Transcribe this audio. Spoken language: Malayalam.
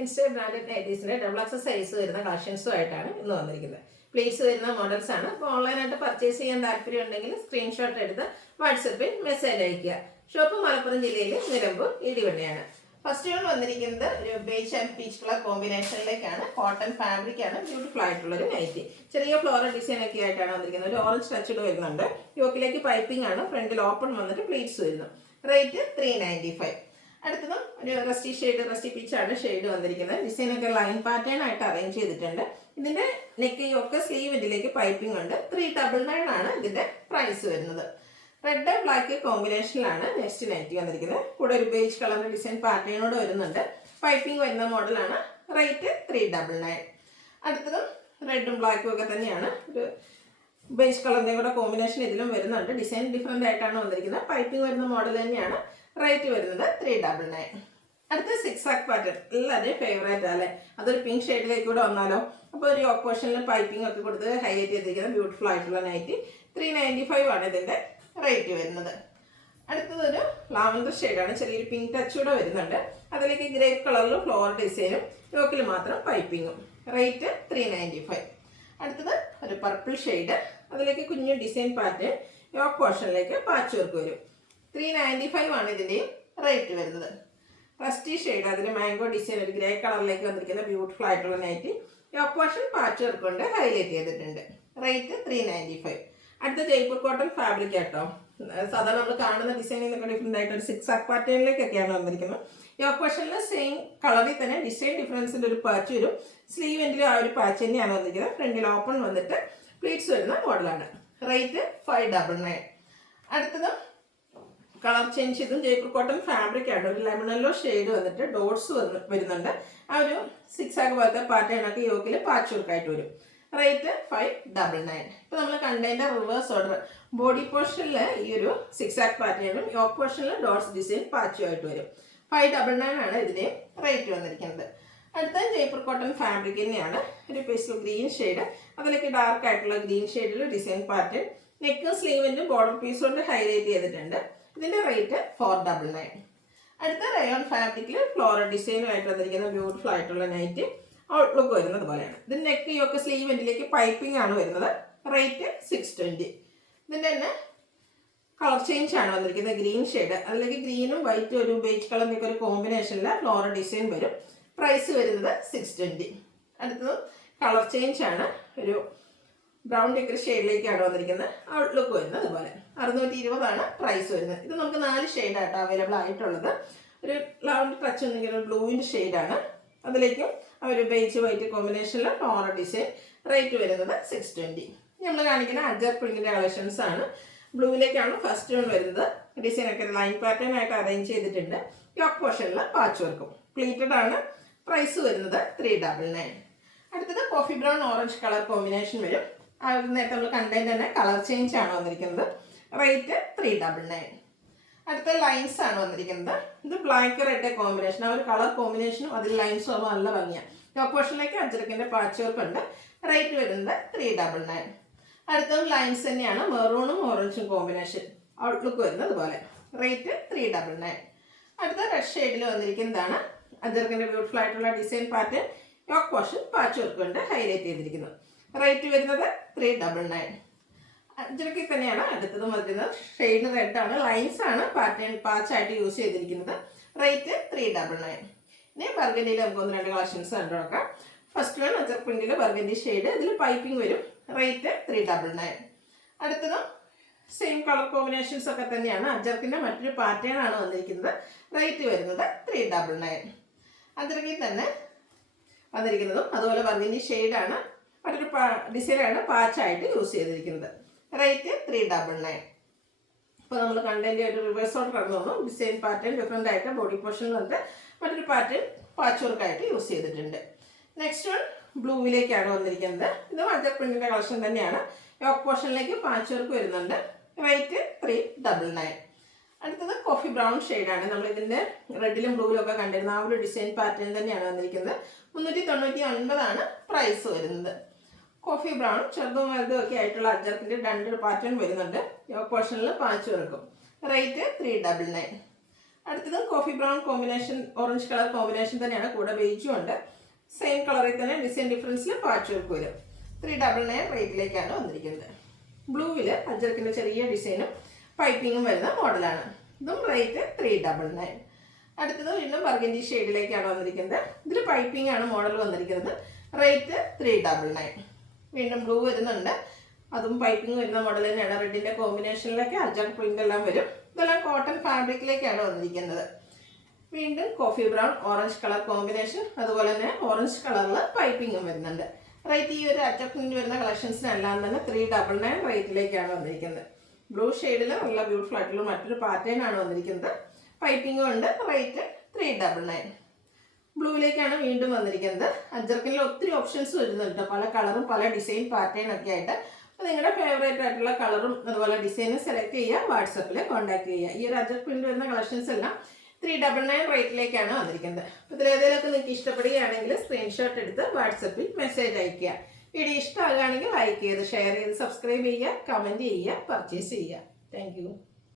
ഇൻസ്റ്റ ബ്രാൻഡഡ് നൈറ്റീസിൻ്റെ ഡബിൾ എക്സസ് സൈസ് വരുന്ന കളക്ഷൻസുമായിട്ടാണ് ഇന്ന് വന്നിരിക്കുന്നത്. പ്ലീറ്റ്സ് വരുന്ന മോഡൽസ് ആണ്. അപ്പോൾ ഓൺലൈനായിട്ട് പർച്ചേസ് ചെയ്യാൻ താല്പര്യം ഉണ്ടെങ്കിൽ സ്ക്രീൻഷോട്ട് എടുത്ത് വാട്സപ്പിൽ മെസ്സേജ് അയയ്ക്കുക. ഷോപ്പ് മലപ്പുറം ജില്ലയിലെ നിലമ്പൂർ ഇടിവണ്ണയാണ്. ഫസ്റ്റ് വൺ വന്നിരിക്കുന്നത് ഒരു ബേജ് ആൻഡ് പീച്ച് കളർ കോമ്പിനേഷനിലേക്കാണ്. കോട്ടൺ ഫാബ്രിക് ആണ്. ബ്യൂട്ടിഫുൾ ആയിട്ടുള്ളൊരു നൈറ്റി. ചെറിയ ഫ്ലോറൽ ഡിസൈൻ ഒക്കെ ആയിട്ടാണ് വന്നിരിക്കുന്നത്. ഒരു ഓറഞ്ച് ടച്ചഡ് വരുന്നുണ്ട്. യോക്കിലേക്ക് പൈപ്പിംഗ് ആണ്. ഫ്രണ്ടിൽ ഓപ്പൺ വന്നിട്ട് പ്ലീറ്റ്സ് വരുന്നു. റേറ്റ് 395. അടുത്തതും ഒരു റസ്റ്റി പീച്ചാണ് ഷെയ്ഡ് വന്നിരിക്കുന്നത്. ഡിസൈനൊക്കെ ലൈൻ പാറ്റേൺ ആയിട്ട് അറേഞ്ച് ചെയ്തിട്ടുണ്ട്. ഇതിന്റെ നെക്ക് യോക്ക് സ്ലീവിലേക്ക് പൈപ്പിംഗ് ഉണ്ട്. 399 ആണ് ഇതിന്റെ പ്രൈസ് വരുന്നത്. റെഡ് ബ്ലാക്ക് കോമ്പിനേഷനിലാണ് നെക്സ്റ്റ് നൈറ്റി വന്നിരിക്കുന്നത്. കൂടെ ഒരു ബേജ് കളറിന്റെ ഡിസൈൻ പാറ്റേണോട് വരുന്നുണ്ട്. പൈപ്പിംഗ് വരുന്ന മോഡലാണ്. റേറ്റ് 399. അടുത്തതും റെഡും ബ്ലാക്കും ഒക്കെ തന്നെയാണ്. ഒരു ബേജ് കളറിന്റെ കൂടെ കോമ്പിനേഷൻ ഇതിലും വരുന്നുണ്ട്. ഡിസൈൻ ഡിഫറെന്റ് ആയിട്ടാണ് വന്നിരിക്കുന്നത്. പൈപ്പിംഗ് വരുന്ന മോഡൽ തന്നെയാണ്. റേറ്റ് വരുന്നത് 399. അടുത്ത 6 ആക്ക് പാറ്റേൺ എല്ലാവരുടെയും ഫേവറേറ്റ് അല്ലേ. അതൊരു പിങ്ക് ഷെയ്ഡിലേക്ക് കൂടെ വന്നാലോ. അപ്പോൾ ഒരു യോക്ക് പോർഷനിൽ പൈപ്പിംഗ് ഒക്കെ കൊടുത്ത് ഹൈലൈറ്റ് ചെയ്തിരിക്കുന്ന ബ്യൂട്ടിഫുൾ ആയിട്ടുള്ള നൈറ്റി. 395 ആണ് ഇതിന്റെ റേറ്റ് വരുന്നത്. അടുത്തതൊരു ലാവൻഡർ ഷെയ്ഡാണ്. ചെറിയൊരു പിങ്ക് ടച്ച് കൂടെ വരുന്നുണ്ട്. അതിലേക്ക് ഗ്രേപ്പ് കളറിലും ഫ്ലോർ ഡിസൈനും യോക്കിൽ മാത്രം പൈപ്പിങ്ങും. റേറ്റ് 395. അടുത്തത് ഒരു പർപ്പിൾ ഷെയ്ഡ്. അതിലേക്ക് കുഞ്ഞു ഡിസൈൻ പാറ്റേൺ യോക്ക് പോർഷനിലേക്ക് പാച്ച് വർക്ക് വരും. 395 ആണ് ഇതിൻ്റെയും റേറ്റ് വരുന്നത്. റസ്റ്റി ഷെയ്ഡ്, അതിൽ മാംഗോ ഡിസൈൻ ഒരു ഗ്രേ കളറിലേക്ക് വന്നിരിക്കുന്ന ബ്യൂട്ടിഫുൾ ആയിട്ടുള്ള nightie. Yoke portion patch work കൊണ്ട് ഹൈലൈറ്റ് ചെയ്തിട്ടുണ്ട്. റേറ്റ് 395. അടുത്ത ജയ്പൂർ കോട്ടൺ ഫാബ്രിക് ആട്ടോ. സാധാരണ നമ്മൾ കാണുന്ന ഡിസൈനിൽ നിന്നൊക്കെ ഡിഫറെൻ്റ് ആയിട്ട് ഒരു 6 ആക്ക് പാറ്റേണിലേക്കൊക്കെയാണ് വന്നിരിക്കുന്നത്. യോക്ക് പോർഷനിൽ സെയിം കളറിൽ തന്നെ ഡിസൈൻ ഡിഫറൻസിൻ്റെ ഒരു പാച്ച് വരും. സ്ലീവ് എൻഡിലും ആ ഒരു പാച്ച് തന്നെയാണ് വന്നിരിക്കുന്നത്. ഫ്രണ്ടിൽ ഓപ്പൺ വന്നിട്ട് പ്ലീറ്റ്സ് വരുന്ന മോഡലാണ്. റേറ്റ് 599. അടുത്തത് കളർ ചേഞ്ച് ചെയ്തും ജയ്പൂർ കോട്ടൺ ഫാബ്രിക് ആണ്. ഒരു ലെമൺ യെല്ലോ ഷെയ്ഡ് വന്നിട്ട് ഡോട്ട്സ് വരുന്നുണ്ട്. ആ ഒരു 6 ആക്ക് പോലത്തെ പാറ്റേണൊക്കെ യോക്കിൽ പാച്ച് വർക്കായിട്ട് വരും. റേറ്റ് 599. ഇപ്പോൾ നമ്മൾ കണ്ടതിൻ്റെ റിവേഴ്സ് ഓർഡർ. ബോഡി പോർഷനിൽ ഈ ഒരു 6 ആക്ക് പാറ്റേണും യോക്ക് പോർഷനിൽ ഡോട്ട്സ് ഡിസൈൻ പാച്ചും ആയിട്ട് വരും. 599 ആണ് ഇതിന് റേറ്റ് വന്നിരിക്കുന്നത്. അടുത്ത ജയ്പൂർ കോട്ടൺ ഫാബ്രിക് തന്നെയാണ്. ഒരു പേസ്റ്റൽ ഗ്രീൻ ഷെയ്ഡ്. അതിലേക്ക് ഡാർക്ക് ആയിട്ടുള്ള ഗ്രീൻ ഷെയ്ഡിൽ ഡിസൈൻ പാറ്റേൺ നെക്കും സ്ലീവിൻ്റെ ബോർഡർ പീസ് കൊണ്ട് ഹൈലൈറ്റ് ചെയ്തിട്ടുണ്ട്. ഇതിൻ്റെ റേറ്റ് 499. അടുത്ത റയോൺ ഫാബ്രിക്കിൽ ഫ്ലോറൽ ഡിസൈനുമായിട്ട് വന്നിരിക്കുന്ന ബ്യൂട്ടിഫുൾ ആയിട്ടുള്ള നൈറ്റ്. ഔട്ട്ലുക്ക് വരുന്നത് പോലെയാണ്. ഇതിന് നെക്ക് യോക്ക് സ്ലീവ് എൻഡിലേക്ക് പൈപ്പിംഗ് ആണ് വരുന്നത്. റേറ്റ് 620. ഇതിൻ്റെ തന്നെ കളർ ചേഞ്ച് ആണ് വന്നിരിക്കുന്നത്. ഗ്രീൻ ഷെയ്ഡ്, അതിലേക്ക് ഗ്രീനും വൈറ്റും ഒരു ബേജ് കളറിൻ്റെ ഒരു കോമ്പിനേഷനിൽ ഫ്ലോറൽ ഡിസൈൻ വരും. പ്രൈസ് വരുന്നത് 620. അടുത്തത് കളർ ചേഞ്ച് ആണ്. ഒരു ബ്രൗൺ ഡെക്കർ ഷെയ്ഡിലേക്കാണ് വന്നിരിക്കുന്നത്. ഔട്ട്ലുക്ക് വരുന്നത് അതുപോലെ. 620 ആണ് പ്രൈസ് വരുന്നത്. ഇത് നമുക്ക് 4 ഷെയ്ഡായിട്ടോ അവൈലബിൾ ആയിട്ടുള്ളത്. ഒരു ലാവൻഡർ ടച്ച് വന്നിരിക്കുന്ന ബ്ലൂവിൻ്റെ ഷെയ്ഡാണ്. അതിലേക്കും ആ ഒരു ബേജ് വൈറ്റ് കോമ്പിനേഷനിൽ ഫ്ലോറൽ ഡിസൈൻ. റേറ്റ് വരുന്നത് 620. നമ്മൾ കാണിക്കുന്ന അജർ പ്രിന്റിൻ്റെ കളക്ഷൻസ് ആണ്. ബ്ലൂവിലേക്കാണ് ഫസ്റ്റ് വൺ വരുന്നത്. ഡിസൈനൊക്കെ ലൈൻ പാറ്റേൺ ആയിട്ട് അറേഞ്ച് ചെയ്തിട്ടുണ്ട്. യോക്ക് പോർഷനിൽ പാച്ച് വർക്കും. പ്ലീറ്റഡ് ആണ്. പ്രൈസ് വരുന്നത് 399. അടുത്തത് coffee brown orange colour combination വരും. നേരത്തെ നമ്മൾ കണ്ടതിന് തന്നെ കളർ ചേഞ്ച് ആണ് വന്നിരിക്കുന്നത്. റേറ്റ് 399. അടുത്ത ലൈൻസ് ആണ് വന്നിരിക്കുന്നത്. ഇത് ബ്ലാക്ക് റെഡ് കോമ്പിനേഷൻ. ആ ഒരു കളർ കോമ്പിനേഷനും അതിൽ ലൈൻസും ആകുമ്പോൾ നല്ല ഭംഗിയാണ്. യോക്ക് പോർഷനിലേക്ക് അജറക്കിൻ്റെ പാച്ച് വർക്ക് ഉണ്ട്. റേറ്റ് വരുന്നത് 399. അടുത്തതും ലൈൻസ് തന്നെയാണ്. മെറൂണും ഓറഞ്ചും കോമ്പിനേഷൻ. ഔട്ട്ലുക്ക് വരുന്നത് അതുപോലെ. റേറ്റ് 399. അടുത്ത റെഡ് ഷെയ്ഡിൽ വന്നിരിക്കുന്നതാണ്. അജറക്കിൻ്റെ ബ്യൂട്ടിഫുൾ ആയിട്ടുള്ള design pattern yoke portion patch work കൊണ്ട് ഹൈലൈറ്റ് ചെയ്തിരിക്കുന്നു. റേറ്റ് വരുന്നത് 399. അജറക്കിൽ തന്നെയാണ് അടുത്തതും വരുന്നത്. ഷെയ്ഡ് റെഡ് ആണ്. ലൈൻസ് ആണ് പാറ്റേൺ പാച്ചായിട്ട് യൂസ് ചെയ്തിരിക്കുന്നത്. റേറ്റ് 399. ഇനി ബർഗൻഡിയിൽ നമുക്ക് 1-2 കളക്ഷൻസ് കണ്ടു നോക്കാം. ഫസ്റ്റ് വൺ അജർ പ്രിന്റിൽ ബർഗൻഡി ഷെയ്ഡ്. ഇതിൽ പൈപ്പിംഗ് വരും. റേറ്റ് 399. അടുത്തതും സെയിം കളർ കോമ്പിനേഷൻസ് ഒക്കെ തന്നെയാണ്. അജർക്കിൻ്റെ മറ്റൊരു പാറ്റേൺ ആണ് വന്നിരിക്കുന്നത്. റേറ്റ് വരുന്നത് 399. അജർക്കിൽ തന്നെ വന്നിരിക്കുന്നതും അതുപോലെ ബർഗൻഡി ഷെയ്ഡാണ്. മറ്റൊരു ഡിസൈനാണ് പാച്ചായിട്ട് യൂസ് ചെയ്തിരിക്കുന്നത്. റേറ്റ് 399. ഇപ്പോൾ നമ്മൾ കണ്ടതിൻ്റെ ഒരു റിവേഴ്സ് ഓർഡർ കടന്നു തോന്നും. ഡിസൈൻ പാറ്റേൺ ഡിഫറെൻ്റ് ആയിട്ട് ബോഡി പോർഷനിൽ വന്നിട്ട് മറ്റൊരു പാറ്റേൺ പാച്ച് വർക്കായിട്ട് യൂസ് ചെയ്തിട്ടുണ്ട്. നെക്സ്റ്റ് വൺ ബ്ലൂവിലേക്കാണ് വന്നിരിക്കുന്നത്. ഇത് അജർ പ്രിന്റിൻ്റെ കളക്ഷൻ തന്നെയാണ്. യോക്ക് പോർഷനിലേക്ക് പാച്ച് വർക്ക് വരുന്നുണ്ട്. റേറ്റ് 399. അടുത്തത് കോഫി ബ്രൗൺ ഷെയ്ഡാണ്. നമ്മൾ ഇതിൻ്റെ റെഡിലും ബ്ലൂവിലും ഒക്കെ കണ്ടിരുന്ന ആ ഒരു ഡിസൈൻ പാറ്റേൺ തന്നെയാണ് വന്നിരിക്കുന്നത്. 399 ആണ് പ്രൈസ് വരുന്നത്. കോഫി ബ്രൗൺ ചെറുതും വലുതും ഒക്കെ ആയിട്ടുള്ള അജർക്കിൻ്റെ 2 പാറ്റേൺ വരുന്നുണ്ട്. യോക്ക് പോർഷനിൽ പാച്ച് വർക്കും. റേറ്റ് 399. അടുത്തത് coffee brown combination, orange colour combination തന്നെയാണ്, കൂടെ ബേജും ഉണ്ട്. സെയിം കളറിൽ തന്നെ ഡിസൈൻ ഡിഫറൻസിൽ പാച്ച് വർക്ക് വരും. 399 റേറ്റിലേക്കാണ് വന്നിരിക്കുന്നത്. ബ്ലൂവിൽ അജ്രക്കിൻ്റെ ചെറിയ ഡിസൈനും പൈപ്പിങ്ങും വരുന്ന മോഡലാണ്. ഇതും റേറ്റ് 399. അടുത്തത് വീണ്ടും ബർഗൻഡി ഷെയ്ഡിലേക്കാണ് വന്നിരിക്കുന്നത്. ഇതിൽ പൈപ്പിംഗ് ആണ് മോഡൽ വന്നിരിക്കുന്നത്. റേറ്റ് 399. വീണ്ടും ബ്ലൂ വരുന്നുണ്ട്, അതും പൈപ്പിംഗ് വരുന്ന മോഡൽ തന്നെയാണ്. റെഡിൻ്റെ കോമ്പിനേഷനിലൊക്കെ അജാക് പ്രിൻ്റ് എല്ലാം വരും. ഇതെല്ലാം കോട്ടൺ ഫാബ്രിക്കിലേക്കാണ് വന്നിരിക്കുന്നത്. വീണ്ടും coffee brown orange colour combination, അതുപോലെ തന്നെ ഓറഞ്ച് കളറിൽ പൈപ്പിങ്ങും വരുന്നുണ്ട്. റേറ്റ് ഈ ഒരു അജാക് പ്രിൻ്റ് വരുന്ന കളക്ഷൻസിനെല്ലാം തന്നെ 399 റേറ്റിലേക്കാണ് വന്നിരിക്കുന്നത്. ബ്ലൂ ഷെയ്ഡിൽ നല്ല ബ്യൂട്ടിഫുൾ ആയിട്ടുള്ള മറ്റൊരു പാറ്റേൺ ആണ് വന്നിരിക്കുന്നത്. പൈപ്പിങ്ങും ഉണ്ട്. റേറ്റ് 399. ബ്ലൂവിലേക്കാണ് വീണ്ടും വന്നിരിക്കുന്നത്. അജർക്കിനിൽ ഒത്തിരി ഓപ്ഷൻസ് വരുന്നുണ്ട്, പല കളറും പല ഡിസൈൻ പാറ്റേൺ ഒക്കെ ആയിട്ട്. അപ്പോൾ നിങ്ങളുടെ ഫേവറേറ്റ് ആയിട്ടുള്ള കളറും അതുപോലെ ഡിസൈനും സെലക്ട് ചെയ്യുക, വാട്സപ്പിൽ കോൺടാക്ട് ചെയ്യുക. ഈ ഒരു അജർക്ക് പ്രിൻ്റ് വരുന്ന കളക്ഷൻസ് എല്ലാം 399 റേറ്റിലേക്കാണ് വന്നിരിക്കുന്നത്. അപ്പോൾ ഇതിലേതെങ്കിലുമൊക്കെ നിങ്ങൾക്ക് ഇഷ്ടപ്പെടുകയാണെങ്കിൽ സ്ക്രീൻഷോട്ട് എടുത്ത് വാട്സപ്പിൽ മെസ്സേജ് അയയ്ക്കുക. വീഡിയോ ഇഷ്ടമാകുകയാണെങ്കിൽ ലൈക്ക് ചെയ്ത് ഷെയർ ചെയ്ത് സബ്സ്ക്രൈബ് ചെയ്യുക, കമൻറ്റ് ചെയ്യുക, പർച്ചേസ് ചെയ്യുക. താങ്ക്